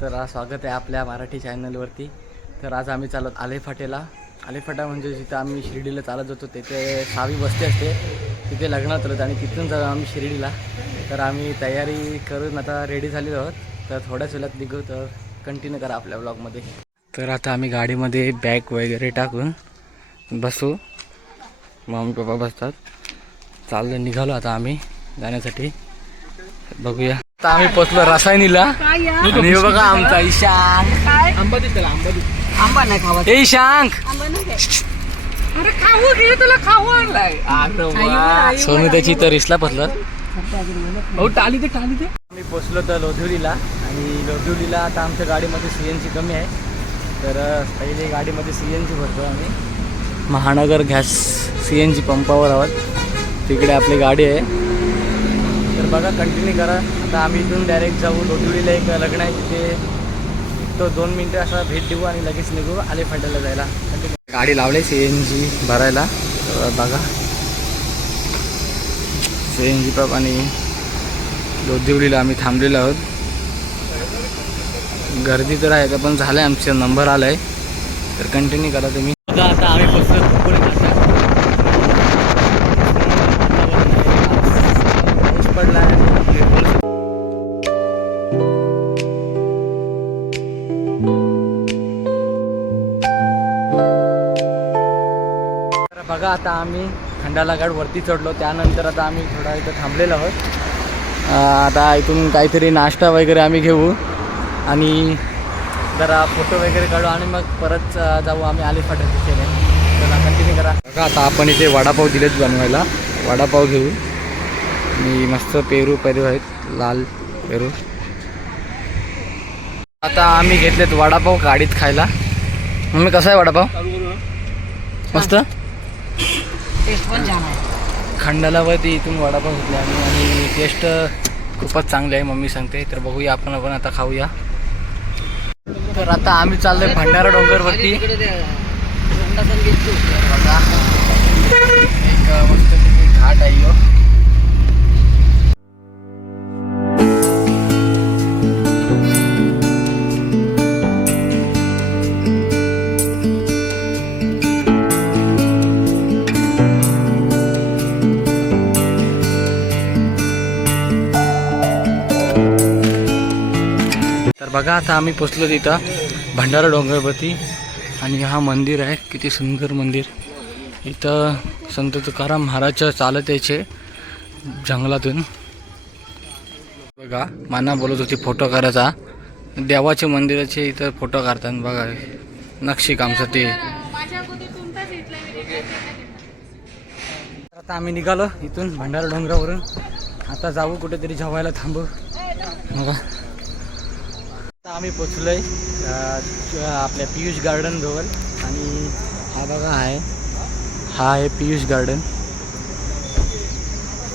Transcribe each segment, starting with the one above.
तर स्वागत आहे आपल्या मराठी चॅनलवरती। तर आज आम्ही चालत आलेफाट्याला। आलेफाटा म्हणजे जिथं आम्ही शिर्डीला चालत जातो तिथे 6वी वस्ती असते, तिथे लग्नात चालत आणि तिथून जाऊ आम्ही शिर्डीला। तर आम्ही तयारी करून आता रेडी झालेलो आहोत, तर थोड्याच वेळात निघू, तर कंटिन्यू करा आपल्या ब्लॉगमध्ये। तर आता आम्ही गाडीमध्ये बॅग वगैरे टाकून बसू, मम्मी पप्पा बसतात, चाललो निघालो आता आम्ही जाण्यासाठी। बघूया आता आम्ही पोचलो रसायनीला आणि हे बघा आमचा ईशांक। आंबा नाही खावा ईशांक अरे खाऊ घे तुला खाऊ आणलाय सोनू त्याची तर रिसला बसलं। भाऊ टाली ते आम्ही पोचलो तर लोधिवलीला, आणि लोधिवलीला आता आमच्या गाडीमध्ये CNG कमी आहे, तर पहिले गाडीमध्ये CNG भरतो आम्ही। महानगर गॅस CNG पंपावर आहोत, तिकडे आपली गाडी आहे। तर बघा कंटिन्यू करा। आता आम्ही इथून डायरेक्ट जाऊ लोधिवलीला, एक लग्न आहे तिथे, तो 2 मिनटं असा भेट देऊ आणि लगेच निघू आलेफाट्याला जायला। गाडी लावले CNG भरायला, बघा CNG पंप, आणि लोधिवलीला आम्ही थांबलेलो आहोत। गर्दी तर आहे, पण झालं आहे, आमचा नंबर आला आहे, तर कंटिन्यू करा तुम्ही। बघा आता आम्ही पोचलो पडला आहे। बघा आता आम्ही खंडालागड वरती चढलो, त्यानंतर आता आम्ही थोडा इथं थांबलेलो आहोत। आता इथून काहीतरी नाश्ता वगैरे आम्ही घेऊ आणि जरा फोटो वगैरे काढू आणि मग परत जाऊ आम्ही आलेफाट्या दिशेने। चला कंटिन्यू करा। बघा आता आपण इथे वडापाव दिलेत बनवायला, वडापाव घेऊ आणि मस्त पेरू आहेत, लाल पेरू। आता आम्ही घेतलेत वडापाव गाडीत खायला। मम्मी कसा आहे वडापाव? मस्त, टेस्ट पण छान आहे। खंडालावरती इथून वडापाव घेतला आणि टेस्ट खूपच चांगली आहे मम्मी सांगते, तर बघूया आपण आता खाऊया। तर आता आम्ही चाललोय भंडारा डोंगरवरती। बघा एक मस्त घाट आहे यो। बघा आता आम्ही पोचलो तिथं भंडारा डोंगरवरती, आणि हा मंदिर आहे, किती सुंदर मंदिर। इथं संत तुकाराम महाराज चालत यायचे जंगलातून। बघा माना बोलत होती फोटो करायचा, देवाचे मंदिराचे इथं फोटो काढतात। बघा नक्षीकामचं ते। आता आम्ही निघालो इथून भंडारा डोंगरावरून, आता जाऊ कुठेतरी जेवायला थांबू। बघा आम्ही पोचलोय आपल्या पियुष गार्डन जवळ, आणि हा बघा हा आहे पियुष गार्डन।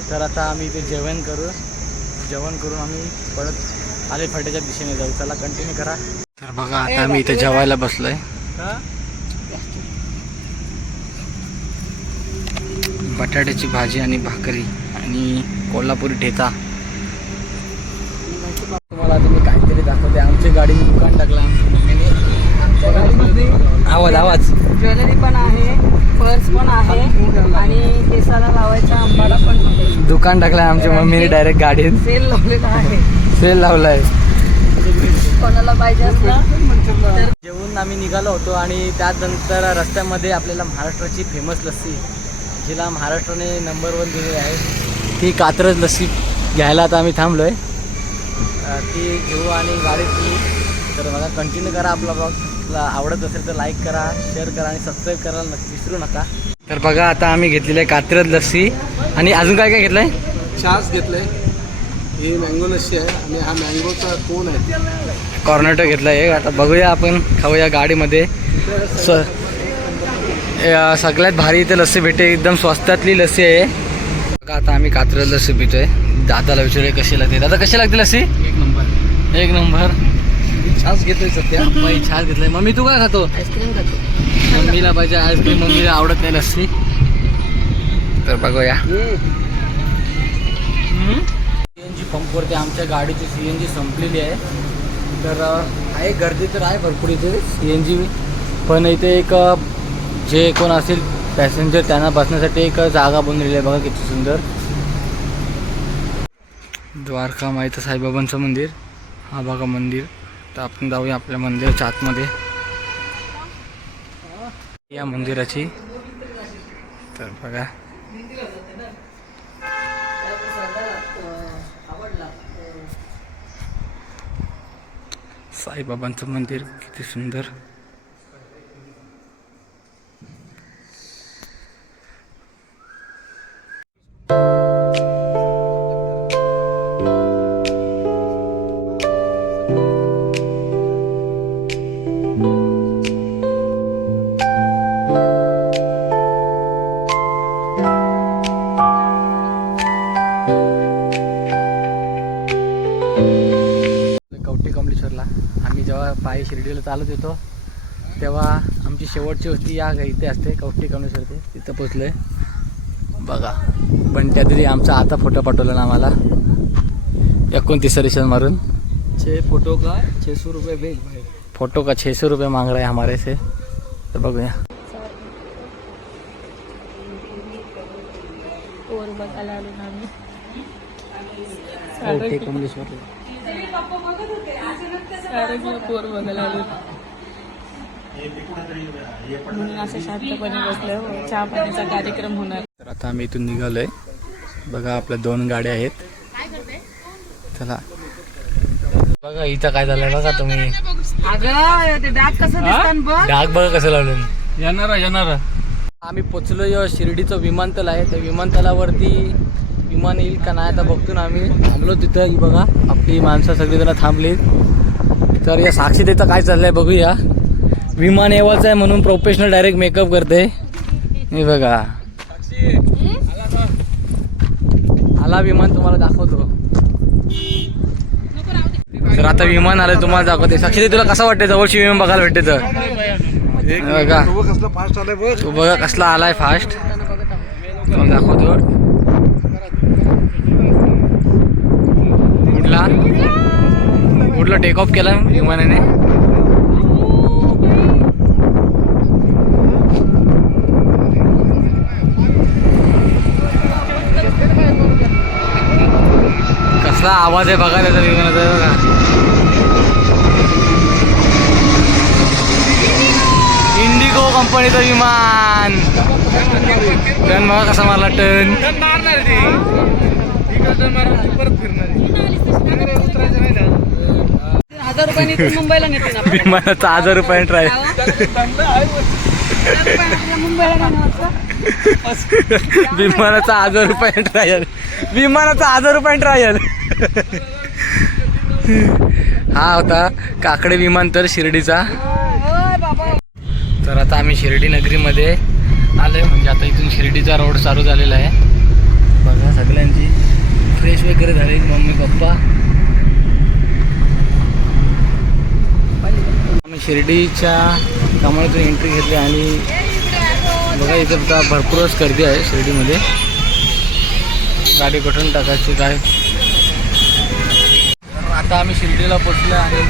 तर आता आम्ही इथे जेवण करून आम्ही परत आलेफाट्याच्या दिशेने जाऊ। चला कंटिन्यू करा। तर बघा आता आम्ही इथे जेवायला बसलोय, बटाट्याची भाजी आणि भाकरी आणि कोल्हापुरी ठेचा। तुम्हाला तुम्ही काहीतरी दाखवते, आमच्या गाडीने दुकान टाकलं आमच्या मम्मीने। आमच्या गाडीमध्ये आवाज ज्वेलरी पण आहे, पर्स पण आहे, आणि केसाला लावायचा आंबाडा पण दुकान टाकलं आहे आमच्या मम्मीने डायरेक्ट गाडीत। सेल लावलेला आहे, सेल लावलाय। कोणाला पाहिजे असलं तर। जेवून आम्ही निघालो होतो, आणि त्यानंतर रस्त्यामध्ये आपल्याला महाराष्ट्राची फेमस लस्सी, जिला महाराष्ट्राने नंबर 1 दिलेली आहे, ती कात्रज लस्सी घ्यायला आता आम्ही थांबलोय। ती घेऊ आणि गाडीत येऊ। तर बघा कंटिन्यू करा आपला ब्लॉग। आवडत असेल तर लाईक करा, शेअर करा आणि सबस्क्राईब करायला विसरू नका। तर बघा आता आम्ही घेतलेलं आहे कात्रज लस्सी, आणि अजून काय काय घेतलंय? छास घेतलंय, ही मँगो लस्सी आहे, आणि हा मँगोचा कोन आहे, कॉर्नेटो घेतलाय। आता बघूया आपण खाऊया गाडीमध्ये। सगळ्यात भारी इथे लस्सी भेटते, एकदम स्वस्तातली लस्सी आहे। बघा आता आम्ही कात्रज लस्सी पितोय। दादाला विचारूया कशी लागते। दादा कशी लागते लस्सी? एक नंबर। छास घेतोय सध्या, छास घेतलाय। मम्मी तू काय खातो? आईस्क्रीम खातो। मम्मीला पाहिजे आईस्क्रीम, मम्मीला आवडत नाही लस्सी। तर बघूया CNG पंपवरती आमच्या गाडीची CNG संपलेली आहे, तर आहे गर्दी तर आहे भरपूर इथे CNG, पण इथे एक जे कोण असेल पॅसेंजर त्यांना बसण्यासाठी एक जागा बनवलेली आहे. बघा किती सुंदर. द्वारका माईचं साईबाबांचं मंदिर. हा बघा मंदिर. तर आपण जाऊया आपल्या मंदिराच्या आतमध्ये या मंदिराची. तर बघा साईबाबांचं मंदिर किती सुंदर. कवठे कमलेश्वरला आम्ही जेव्हा पायी शिर्डीला चालत येतो तेव्हा आमची शेवटची वस्ती या इथे असते, कवठे कमलेश्वर. तिथं पोचलोय बघा. पण त्या तरी आमचा आता फोटो पाठवला ना आम्हाला 29 रिशन मारून. 6 फोटो का 600 रुपये भेज भाई. फोटो का 600 रुपये मांग रहा है हमारे से. तर बघूया. कवठे कमलेश्वर म्हणून असं शांतपणे बसलं. चहा पाण्याचा कार्यक्रम होणार. तर आता आम्ही इथून निघालोय. बघा आपल्या 2 गाड्या आहेत. चला बघा इथं काय झालंय बघा तुम्ही. अगं ते डाग कसं दिसतं बघ. डाग बघा कसं लावलं. येणार आम्ही पोचलोय शिर्डीचं विमानतळ आहे. त्या विमानतळावरती विमान येईल का नाही आता बघतो ना. आम्ही थांबलो तिथं. ही बघा आपली माणसं सगळीजण थांबली. तर या साक्षी तिथं काय चाललंय बघूया. विमान येवायचं आहे म्हणून प्रोफेशनल डायरेक्ट मेकअप करते. हे बघा आला विमान, तुम्हाला दाखवतो. तर आता विमान आलं तुम्हाला दाखवते. साक्षी तुला कसं वाटतं जवळची विमान बघायला भेटते तर. बघा तू बघा कसला आलाय फास्ट. तुम्हाला दाखवतो. कुठला टेक ऑफ केला विमानाने. कसला आवाज आहे बघा त्याचा विमानाचा. बघा इंडिगो कंपनीचं विमान. टन बघा कसा मारला. टन 1000 रुपयांनी तू मुंबईला नेते ना. विमानाचा 1000 रुपये ट्राय. मुंबईला विमानाचा 1000 रुपये ट्रायल. विमानाचा 1000 रुपये ट्रायल. हा होता काकडे विमानतळ शिर्डीचा. तर आता आम्ही शिर्डी नगरीमध्ये आलोय. म्हणजे आता इथून शिर्डीचा रोड चालू झालेला आहे. बघा सगळ्यांची फ्रेश वगैरे झाली. Mummy papa. आम्ही शिर्डीच्या कमानीतून एंट्री घेतली आणि बघा इथं सुद्धा भरपूरच गर्दी आहे शिर्डीमध्ये. गाडी कुठून टाकायची काय. आता आम्ही शिर्डीला पोचलो आणि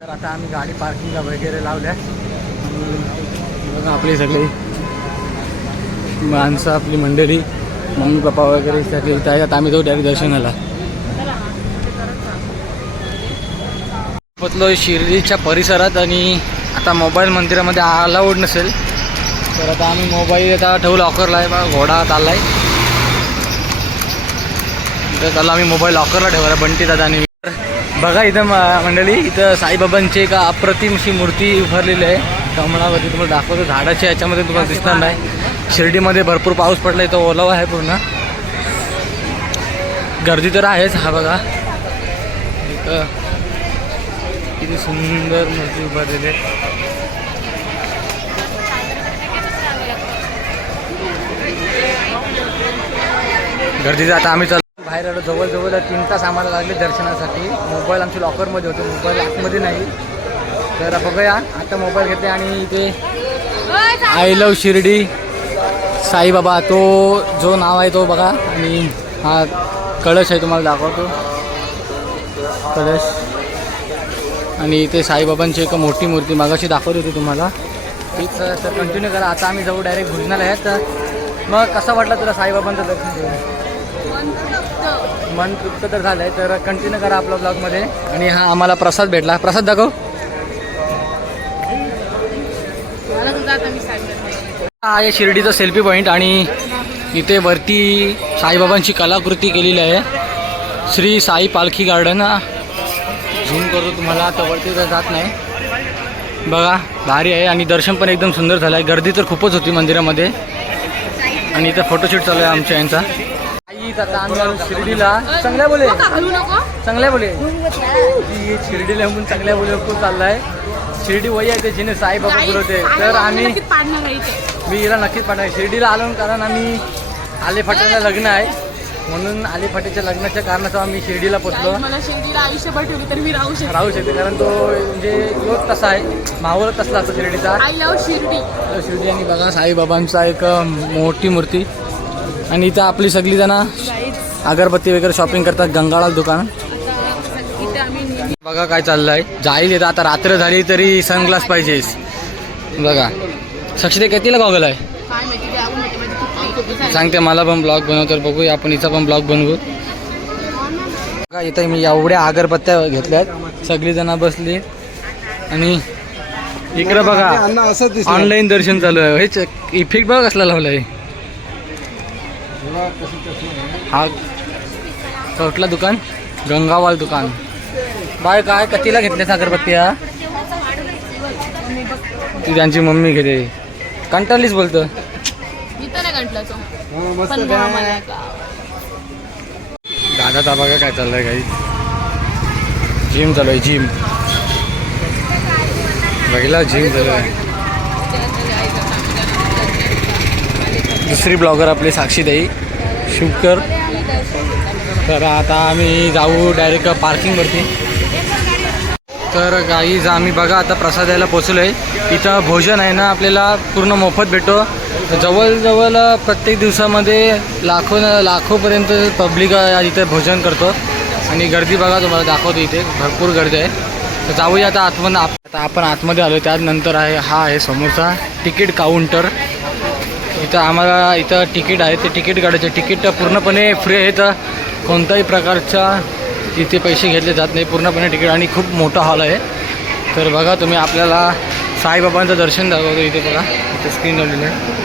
तर आता आम्ही गाडी पार्किंगला वगैरे लावल्या. बघा आपली सगळी माणसं आपली मंडळी मम्मी पप्पा वगैरे सगळे इथं आहेत. आम्ही जाऊ डायरेक्ट दर्शनाला. पोचलो शिर्डीच्या परिसरात आणि आता मोबाईल मंदिरामध्ये अलाउड नसेल तर आता आम्ही मोबाईल आता ठेवू लॉकरला आहे. बघा घोडा चाललाय. तर त्याला आम्ही मोबाईल लॉकरला ठेवला बंटी दादाने. बघा इथं मंडळी इथं साईबाबांची एक अप्रतिम अशी मूर्ती उभारलेली आहे कमळावरती. तुम्हाला दाखवतो. झाडाच्या याच्यामध्ये तुम्हाला दिसणार नाही. शिर्डीमध्ये भरपूर पाऊस पडला. इथं ओलावा आहे पूर्ण. गर्दी तर आहेच. हा बघा इथं किती सुंदर मूर्ती उभारलेली आहे. गर्दीचं आता आम्ही बाहेर आलो. जवळजवळ 3 तास आम्हाला लागले दर्शनासाठी. मोबाईल आमच्या लॉकरमध्ये होते. मोबाईल आतमध्ये नाही. तर बघूया आता मोबाईल घेते आणि इथे आय लव्ह शिर्डी साईबाबा तो जो नाव आहे तो बघा. आणि हा कळश आहे तुम्हाला दाखवतो कळश. आणि इथे साईबाबांची एक मोठी मूर्ती मागाशी दाखवत होती तुम्हाला तीच. तर कंटिन्यू करा. आता आम्ही जाऊ डायरेक्ट भोजनाला आहे. तर मग कसा वाटला तुला साईबाबांचं दर्शन घेऊन? मन तृप्त तर झालं आहे. तर कंटिन्यू करा आपल्या ब्लॉगमध्ये. आणि हा आम्हाला प्रसाद भेटला. प्रसाद दाखव. हा आहे शिर्डीचा सेल्फी पॉईंट. आणि इथे वरती साईबाबांची कलाकृती केलेली आहे. श्री साई पालखी गार्डन. झूम करतो तुम्हाला. आता वरती तर जात नाही. बघा भारी आहे. आणि दर्शन पण एकदम सुंदर झालं आहे. गर्दी तर खूपच होती मंदिरामध्ये. आणि इथं फोटोशूट चालू आहे आमच्या यांचा. आता आम्ही आलो शिर्डीला. चांगल्या बोले चांगल्या बोले ती शिर्डीला म्हणून चांगल्या बोले खूप चालला आहे. शिर्डी वही आहे ते जिने साईबाबा बोलवते. तर आम्ही मी हिला नक्कीच पाठवणार शिर्डीला आलो. कारण आम्ही आलेफाट्याला लग्न आहे म्हणून आलेफाट्याच्या लग्नाच्या कारणाचं आम्ही शिर्डीला पोचलो. मला शिर्डीला आयुष्यभर ठेवली तर मी राहू शकते कारण तो म्हणजे योग तसा आहे. माहोल तसला असतो शिर्डीचा. I love Shirdi. शिर्डी. आणि बघा साईबाबांचा एक मोठी मूर्ती. आणि इथं आपली सगळी जण अगरबत्ती वगैरे शॉपिंग करतात. गंगाळा दुकान. बघा काय चाललंय. जाईल येतं आता. रात्र झाली तरी सनग्लास पाहिजेस. बघा साक्षी कितीला गॉगल आहे सांगते. मला पण ब्लॉग बनव. तर बघूया आपण हिचा पण ब्लॉग बनवू. बघा इथं मी एवढ्या अगरबत्त्या घेतल्यात. सगळी जण बसली. आणि इकडं बघा ऑनलाईन दर्शन चालू आहे. हे इफेक्ट बघा कसला लावलाय. हा कुठला दुकान? गंगावाल दुकान. बाय काय कितीला घेतल्या अगरबत्त्या? ती त्यांची मम्मी घेते. कंटाळलीच बोलतं. दादाचा बघा काय चाललंय. काही जिम चालू आहे. जिम बघितला. जिम चालू आहे. दुसरी ब्लॉगर आपली साक्षीताई शुकर. तर आता आम्ही जाऊ डायरेक्ट पार्किंगवरती. तर गाईज आम्ही बघा आता प्रसाद यायला पोचलो आहे. इथं भोजन आहे ना आपल्याला पूर्ण मोफत भेटतो. जवळजवळ प्रत्येक दिवसामध्ये लाखोपर्यंत पब्लिक इथे भोजन करतो. आणि गर्दी बघा तुम्हाला दाखवतो. इथे भरपूर गर्दी आहे. तर जाऊया आता आतमध्ये. आता आपण आतमध्ये आलो. त्यानंतर हा आहे समोरचा तिकीट काउंटर. इथं आम्हाला इथं तिकीट आहे ते तिकीट काढायचे. तिकीट पूर्णपणे फ्री आहे. तर कोणत्याही प्रकारच्या इथे पैसे घेतले जात नाही. पूर्णपणे तिकीट. आणि खूप मोठा हॉल आहे. तर बघा तुम्ही आपल्याला साईबाबांचं दर्शन दाखवतो. इथे बघा इथे स्क्रीन लावलेलं आहे.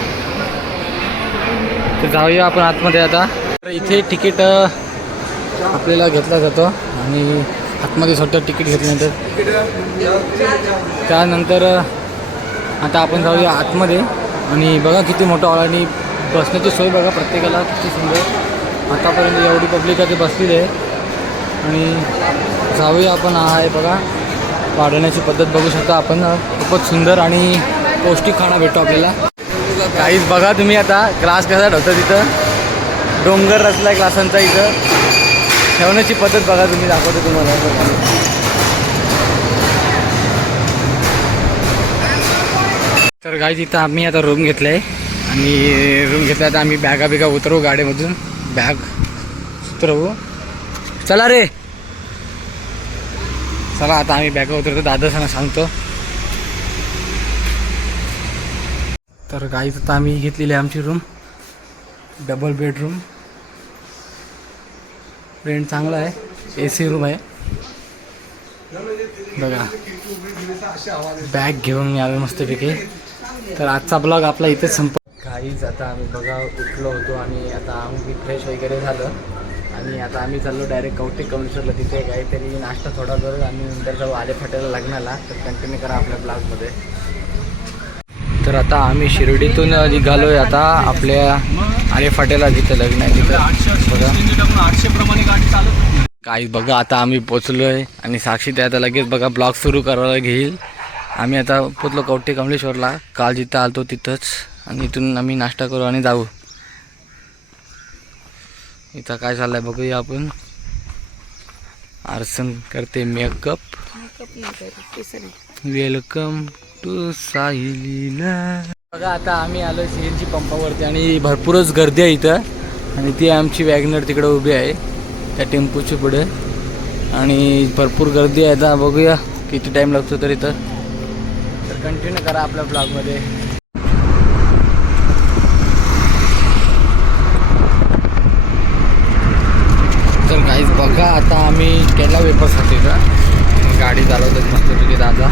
तर जाऊया आपण आतमध्ये आता. तर इथे तिकीट आपल्याला घेतला जातो. आणि आतमध्ये स्वतः तिकीट घेतल्यानंतर त्यानंतर आता आपण जाऊया आतमध्ये. आणि बघा किती मोठा हॉल. आणि बसण्याची सोय बघा प्रत्येकाला किती सुंदर. आतापर्यंत एवढी पब्लिक आहे बसलेली आहे. आणि जाऊया आपण. हा आहे बघा वाढवण्याची पद्धत बघू शकता आपण. खूपच सुंदर आणि पौष्टिक खाणं भेटतो आपल्याला. काहीच बघा तुम्ही आता ग्लास कसा ठेवतो. तिथं डोंगर रचला ग्लासांचा. इथं ठेवण्याची पद्धत बघा तुम्ही. दाखवतो तुम्हाला. तर गाईज इथं आम्ही आता रूम घेतलं आहे. आणि रूम घेतला आता आम्ही बॅगा उतरवू गाडीमधून. बॅग उतरवू. चला रे चला. आता आम्ही बॅगा उतरतो. दादासांना सांगतो. तर गाईज आता आम्ही घेतलेली आहे आमची रूम. Double bedroom. रेंट चांगला आहे. AC रूम आहे. बघा बॅग घेऊन मी आलो मस्तपैकी. तर आजचा ब्लॉग आपला इथेच गाईज आता आम्ही बघा उठलो होतो. आणि आता आम्ही फ्रेश वगैरे झालं. आणि आता आम्ही चाललो डायरेक्ट कवटेकवलेश्वरला. तिथे काहीतरी नाश्ता थोडा करू. आणि नंतर जाऊ आलेफाट्याला लग्नाला. तर कंटिन्यू करा आपल्या ब्लॉगमध्ये. तर आता आम्ही शिर्डीतून निघालो आहे आता आपल्या आलेफाट्याला जिथे लग्न आहे तिथं. बघा 800 प्रमाणे गाडी चालत. काही बघा आता आम्ही पोचलो आहे. आणि साक्षी ते आता लगेच बघा ब्लॉग सुरू करायला घेईल. आम्ही आता पोचलो कवटेकवलेश्वरला. काल जिथं आलतो तिथंच. आणि इथून आम्ही नाश्ता करू आणि जाऊ. इथं काय चाललंय बघूया आपण. आरसन करते मेकअप. Welcome to साहिलीला. बघा आता आम्ही आलो CNG पंपावरती आणि भरपूरच गर्दी आहे इथं. आणि ती आमची वॅगनर तिकडे उभी आहे त्या टेम्पोच्या पुढे आणि भरपूर गर्दी आहे. आता बघूया किती टाईम लागतो तर इथं. तर कंटिन्यू करा आपल्या ब्लॉगमध्ये. तर काहीच बघा आता आम्ही केला वेपर्स होते का गाडी चालवतात मस्तपैकी दादा.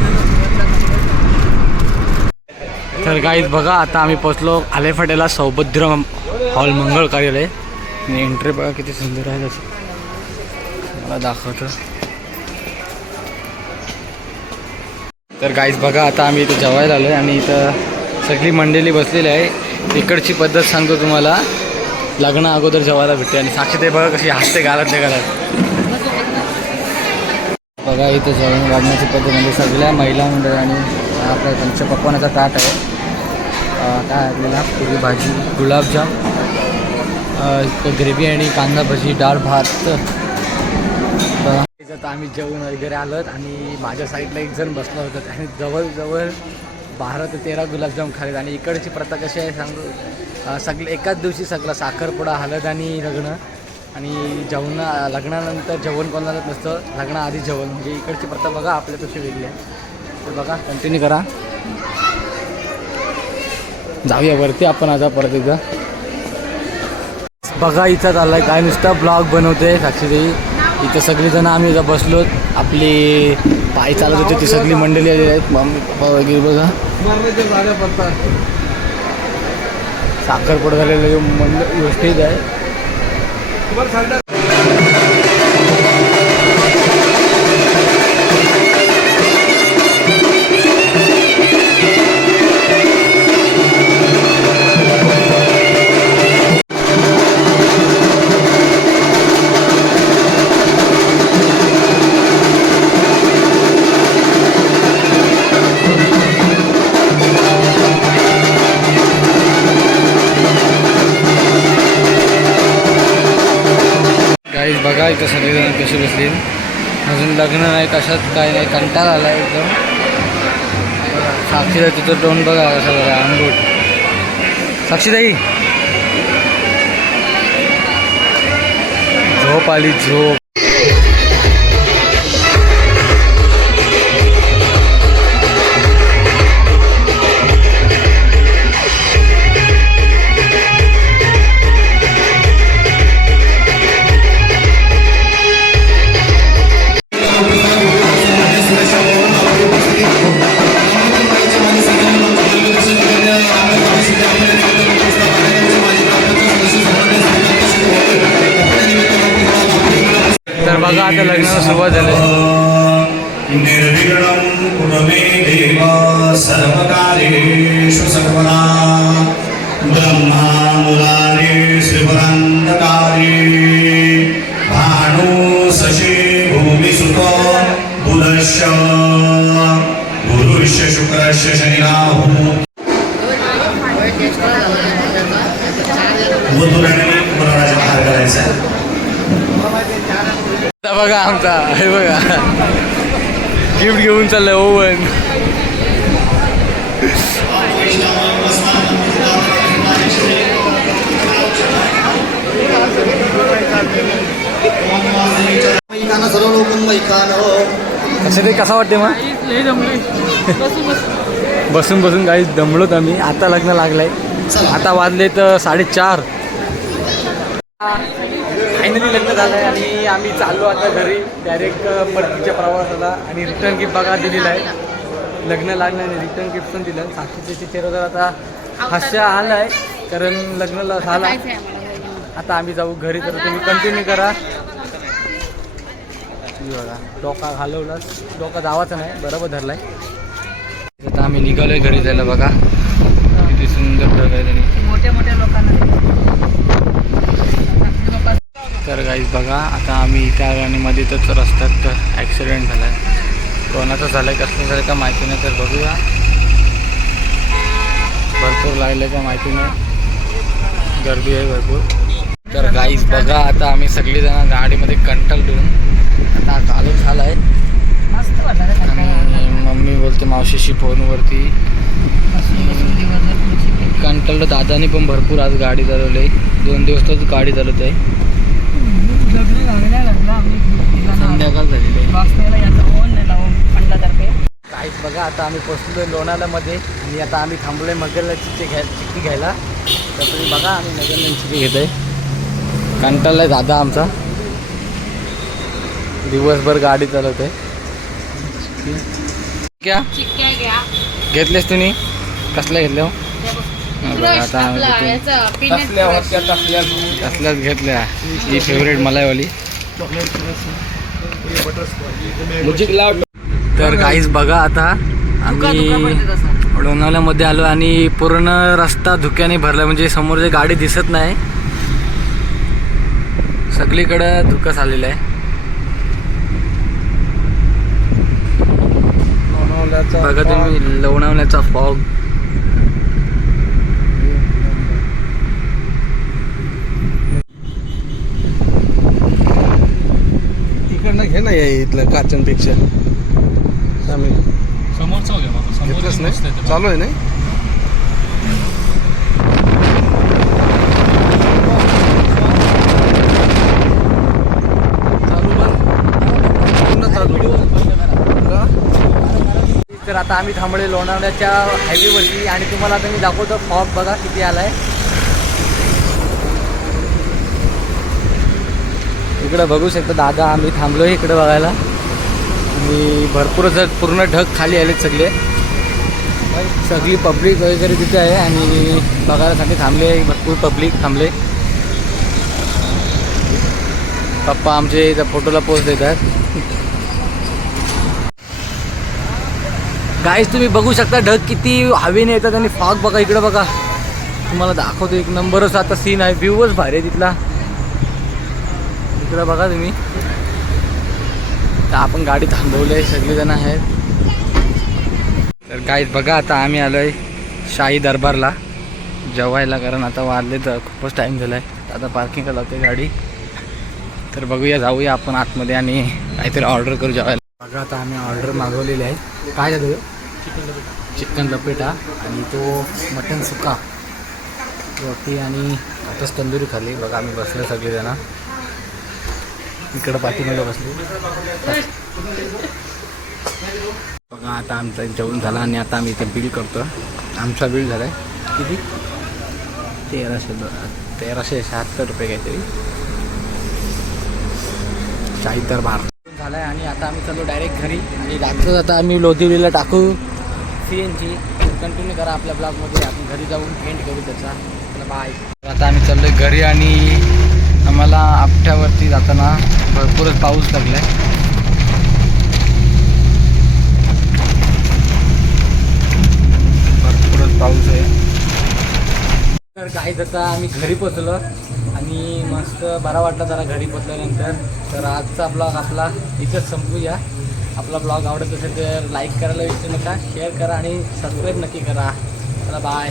तर काहीच बघा आता आम्ही पोचलो आलेफाट्याला सौभद्र हॉल मंगळ कार्यालय. आणि एंट्री बघा किती सुंदर आहे त्याची मला दाखवतो. तर काहीच बघा आता आम्ही इथं जेवायला आलो आहे आणि इथं सगळी मंडळी बसलेली आहे. इकडची पद्धत सांगतो तुम्हाला, लग्ना अगोदर जेवायला भेटते. आणि साक्षी ते बघा कशी हसते घालत बघा इथं जेवण वाढण्याची पद्धत म्हणजे सगळ्या महिला मंडळ आणि आपल्या त्यांच्या पकवानाचा ताट आहे. काय आपल्याला पुरी भाजी, गुलाबजाम, ग्रेव्ही आणि कांदा भजी, डाळ भात. त्याच्यात आम्ही जेवण वगैरे आलोत आणि माझ्या साईडला एक जण बसला होता आणि जवळजवळ 12 ते 13 गुलाबजाम खालेत. आणि इकडची प्रथा कशी आहे सांगू, सगळे एकाच दिवशी सगळं साखरपुडा, हळद आणि लग्न. आणि लग्नानंतर जेवण कोणाला नसतं, लग्नाआधी जेवण. म्हणजे इकडची प्रथा बघा आपल्यापेक्षा वेगळी आहे. तर बघा कंटिन्यू करा. जाऊया वरती आपण आता परत एकदा. बघा इथं चाललाय काय नुसता ब्लॉग बनवते साक्षीदेवी. इथं सगळीजणं आम्ही इथं बसलो, आपली पाय चालत होते ती सगळी मंडळी आलेली आहेत, मम्मी पप्पा वगैरे. बघा साखरपुडा झालेलं मंडळ व्यवस्थित आहे. बघा इथं सगळेजण कसे बसले. अजून लग्न नाही, कशात काय नाही, कंटाळा आला एकदम. साक्षीदा तिथं तोंड बघा कसं बघा अंगूट. साक्षीदाई झोप आली झोप. तर बघा आता लग्नाला सुरुवात झाली. निर्विघ्नं कुरु मे देव सर्वकार्येषु सर्वदा. ब्रह्मानुरारे श्रीवरान्धकारे भानु शशि भूमिसुतो बुधश्च गुरुश्च शुक्रश्च शनि राहु. वधूराने वराचा हार करायचा. बघा आमचा हे बघा गिफ्ट घेऊन चाललंय ओवन. कसं ते कसा वाटते मग बसून बसून काही दमलोत आम्ही. आता लग्न लागलंय, आता वाजले तर 4:30. फायनली लग्न झालं आहे आणि आम्ही चाललो आता घरी डायरेक्ट परतीच्या प्रवासाला. आणि रिटर्न गिफ्ट बघा दिलेलं आहे. लग्न लागलं आणि रिटर्न गिफ्ट पण दिलं. साक्षीच्या चेहऱ्यावर आता हास्य आलं आहे कारण लग्नाला झाला. आता आम्ही जाऊ घरी, तर तुम्ही कंटिन्यू करा. बघा डोका घालवला, डोका जावाचा नाही, बरोबर धरलाय. आता आम्ही निघालोय घरी जायला. बघा किती सुंदर घर आहे त्यांनी, मोठ्या मोठ्या लोकांना. तर गाईज बघा आता आम्ही त्या आणि मध्येच रस्त्यात ॲक्सिडेंट झाला आहे. कोणाचं झालं आहे कसं झालं का माहिती नाही. तर बघूया, भरपूर लागलं का माहिती नाही, गर्दी आहे भरपूर. तर गाईज बघा आता आम्ही सगळीजण गाडीमध्ये कंटाळ देऊन आता चालू झाला आहे. मस्त वाटलं. आणि मम्मी बोलते मावशीशी फोनवरती कंटाळलो. दादानी पण भरपूर आज गाडी चालवली आहे. 2 दिवस तर गाडी चालवत आहे. संध्याकाळ झालेली आहे. काहीच बघा आता आम्ही पोचलो लोणावळ्यामध्ये आणि आता आम्ही थांबलोय मगरला चिक्की घ्यायला. तर तुम्ही बघा आम्ही मगरला चिक्की घेत आहे. कंटाळलाय दादा आमचा, दिवसभर गाडी चालवतोय. क्या घेतलेस तुम्ही? कसल्या घेतल्या? आता कसल्याच घेतल्या. ही फेवरेट मलाईवाली. तर काहीच बघा आता आम्ही लोणावळ्यामध्ये आलो आणि पूर्ण रस्ता धुक्याने भरला. म्हणजे समोरची गाडी दिसत नाही, सगळीकडे धुकं झालेलं आहे. बघा तुम्ही लोणावळ्याचा फॉग. इकडनं घे ना या इथलं काचनपेक्षा. आम्ही घेतलंच नाही, चालू आहे नाही. तर आता आम्ही थांबले लोणावळ्याच्या हायवेवरती आणि तुम्हाला आता मी दाखवतो फॉग. बघा किती आलाय इकडे बघू शकता. दादा आम्ही थांबलो इकडे बघायला आणि भरपूर पूर्ण ढग खाली आलेत सगळे. सगळी पब्लिक वगैरे तिथे आहे आणि बघायसाठी थांबले. भरपूर पब्लिक थांबले. पप्पा आमचे त्या फोटोला पोस्ट देतात. गाईस तुम्ही बघू शकता ढग किती हवेने येतात आणि फॉग बघा. इकडे बघा तुम्हाला दाखवतो. एक नंबरच आता सीन आहे. व्ह्यूच भारी आहे तिथला. इकडे बघा तुम्ही. तर आपण गाडी थांबवली, सगळेजण आहेत. तर गाईस बघा आता आम्ही आलो आहे शाही दरबारला जेवायला, कारण आता वाजले तर खूपच टाईम झाला आहे. आता पार्किंगला लावते गाडी. तर बघूया, जाऊया आपण आतमध्ये आणि काहीतरी ऑर्डर करू जेवायला. बघा आता आम्ही ऑर्डर मागवलेली आहे. काय झालं? चिकन लपेटा आणि तो मटन सुका, रोटी आणि आताच तंदुरी खाल्ली. बघा आम्ही बसलो सगळेजण इकडं पाठीमागे बसले. बघा आता आमचा जेवण झाला आणि आता आम्ही इथे बिल करतो. आमचा बिल झाला आहे किती? 1376 रुपये काहीतरी. शाही दरबार झाला आहे आणि आता आम्ही चाललो डायरेक्ट घरी. आणि रात्रच आता आम्ही लोधिवलीला टाकू CNG. कंटिन्यू करा आपल्या ब्लॉगमध्ये. आपण घरी जाऊन एंड करू त्याचा. चला बाय. आता आम्ही चाललो आहे घरी आणि आम्हाला आपट्यावरती जाताना भरपूरच पाऊस लागला आहे. भरपूरच पाऊस आहे. तर काहीच आता आम्ही घरी पोचलो आणि मस्त बरा वाटला जरा घरी पोचल्यानंतर. तर आजचा ब्लॉग आपला इथंच संपूया. आपला ब्लॉग आवडत असेल तर लाईक करायला विसरू नका, शेअर करा आणि सबस्क्राईब नक्की करा. चला बाय.